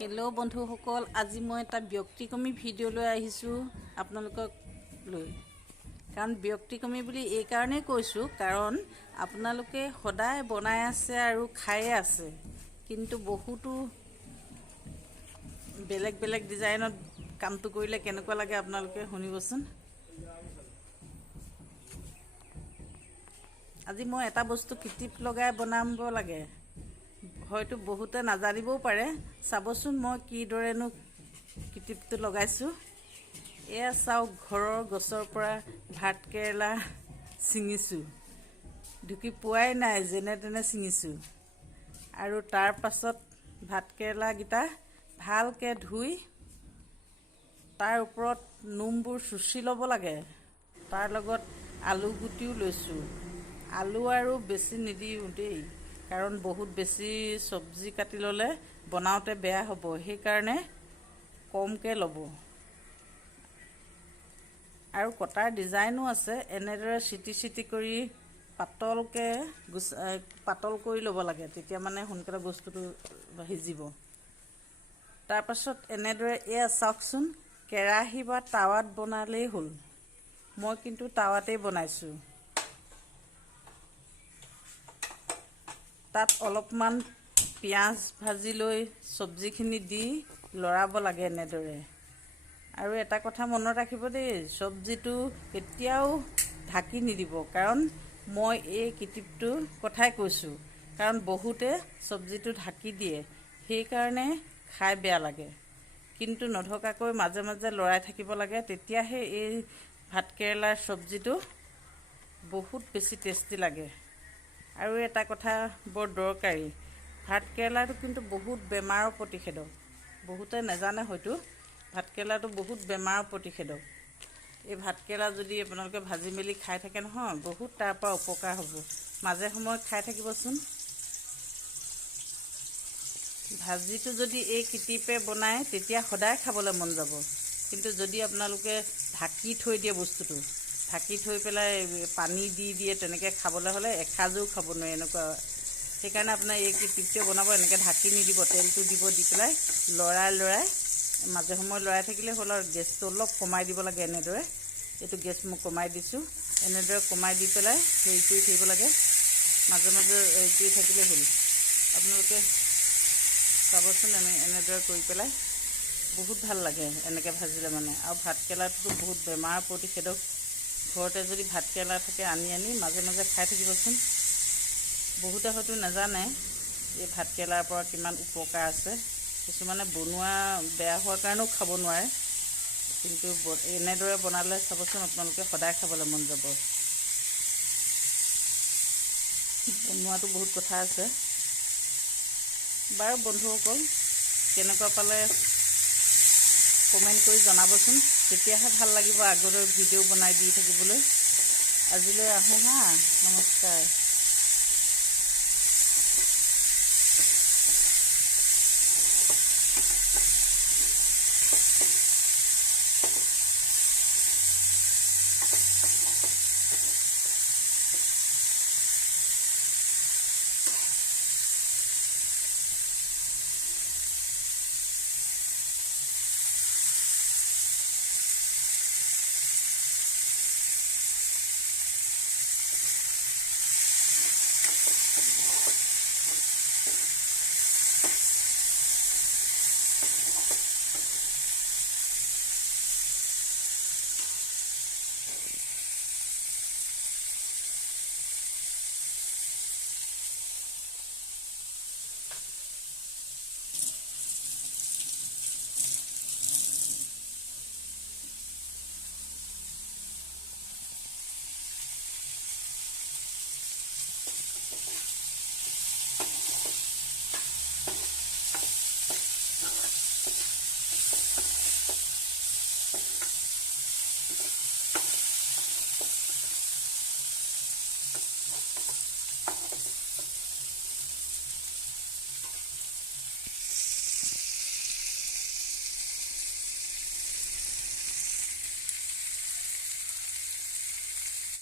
Hello' বন্ধুসকল, আজি মই এটা ব্যক্তিক্ৰমী ভিডিঅ' লৈ আহিছোঁ আপোনালোকক লৈ। কাৰণ ব্যক্তিক্ৰমী বুলি এই কাৰণেই কৈছোঁ, কাৰণ আপোনালোকে সদায় বনাই আছে আৰু খায়ে আছে, কিন্তু বহুতো বেলেগ বেলেগ ডিজাইনত কামটো কৰিলে কেনেকুৱা লাগে আপোনালোকে শুনিবচোন। আজি মই এটা বস্তু কিটিপ লগাই বনাব লাগে, হয়তো বহুতে নাজানিবও পাৰে। চাবচোন মই কিদৰেনো কিটিপটো লগাইছোঁ। এয়া চাওক, ঘৰৰ গছৰ পৰা ভাতকেৰেলা ছিঙিছোঁ, ঢুকি পোৱাই নাই, যেনে তেনে ছিঙিছোঁ। আৰু তাৰ পাছত ভাতকেৰেলাকেইটা ভালকৈ ধুই তাৰ ওপৰত নোমবোৰ চুচি ল'ব লাগে। তাৰ লগত আলু গুটিও লৈছোঁ। আলু আৰু বেছি নিদিওঁ দেই, কাৰণ বহুত বেছি চব্জি কাটি ল'লে বনাওঁতে বেয়া হ'ব, সেইকাৰণে কমকৈ ল'ব। আৰু কটাৰ ডিজাইনো আছে, এনেদৰে চিটি চিটি কৰি পাতল কৰি ল'ব লাগে, তেতিয়া মানে সোনকালে বস্তুটো সিজিব। তাৰপাছত এনেদৰে এয়া চাওকচোন, কেৰাহী বা টাৱাত বনালেই হ'ল। মই কিন্তু টাৱাতেই বনাইছোঁ। তাত অলপমান পিঁয়াজ ভাজি লৈ চব্জিখিনি দি লৰাব লাগে এনেদৰে। আৰু এটা কথা মনত ৰাখিব দেই, চব্জিটো কেতিয়াও ঢাকি নিদিব, কাৰণ মই এই কিটিপটোৰ কথাই কৈছোঁ। কাৰণ বহুতে চব্জিটো ঢাকি দিয়ে, সেইকাৰণে খাই বেয়া লাগে। কিন্তু নঢকাকৈ মাজে মাজে লৰাই থাকিব লাগে, তেতিয়াহে এই ভাতকেৰেলাৰ চব্জিটো বহুত বেছি টেষ্টি লাগে। আৰু এটা কথা বৰ দৰকাৰী, ভাতকেৰেলাটো কিন্তু বহুত বেমাৰৰ প্ৰতিষেধক। বহুতে নাজানে হয়তো, ভাতকেৰেলাটো বহুত বেমাৰৰ প্ৰতিষেধক। এই ভাতকেৰেলা যদি আপোনালোকে ভাজি মেলি খাই থাকে নহয়, বহুত তাৰ পৰা উপকাৰ হ'ব। মাজে সময়ে খাই থাকিবচোন। ভাজিটো যদি এই কিটিপে বনায়, তেতিয়া সদায় খাবলৈ মন যাব। কিন্তু যদি আপোনালোকে ঢাকি থৈ দিয়ে বস্তুটো, ঢাকি থৈ পেলাই পানী দি দিয়ে, তেনেকৈ খাবলৈ হ'লে এসাঁজো খাব নোৱাৰে এনেকুৱা। সেইকাৰণে আপোনাৰ এই কিটিপটোৱে বনাব, এনেকৈ ঢাকি নিদিব, তেলটো দিব, দি পেলাই লৰাই মাজে সময়ে লৰাই থাকিলে হ'ল। আৰু গেছটো অলপ কমাই দিব লাগে এনেদৰে। এইটো গেছ মই কমাই দিছোঁ। এনেদৰে কমাই দি পেলাই হেৰি কৰি থাকিব লাগে, মাজে মাজে হেৰি কৰি থাকিলে হ'ল। আপোনালোকে চাবচোন, এনেদৰে কৰি পেলাই বহুত ভাল লাগে এনেকৈ ভাজিলে মানে। আৰু ভাতকেৰেলাটোতো বহুত বেমাৰৰ প্ৰতিষেধক। ঘৰতে যদি ভাতকেৰেলা থাকে, আনি মাজে মাজে খাই থাকিবচোন। বহুতে হয়তো নাজানে এই ভাতকেৰেলাৰ পৰা কিমান উপকাৰ আছে। কিছুমানে বনোৱা বেয়া হোৱাৰ কাৰণেও খাব নোৱাৰে, কিন্তু এনেদৰে বনালে চাবচোন, আপোনালোকে সদায় খাবলৈ মন যাব। বনোৱাটো বহুত কথা আছে। বাৰু বন্ধুসকল, কেনেকুৱা পালে কমেণ্ট কৰি জনাবচোন, তেতিয়াহে ভাল লাগিব আগলৈ ভিডিঅ' বনাই দি থাকিবলৈ। আজিলৈ আহোঁ হা, নমস্কাৰ।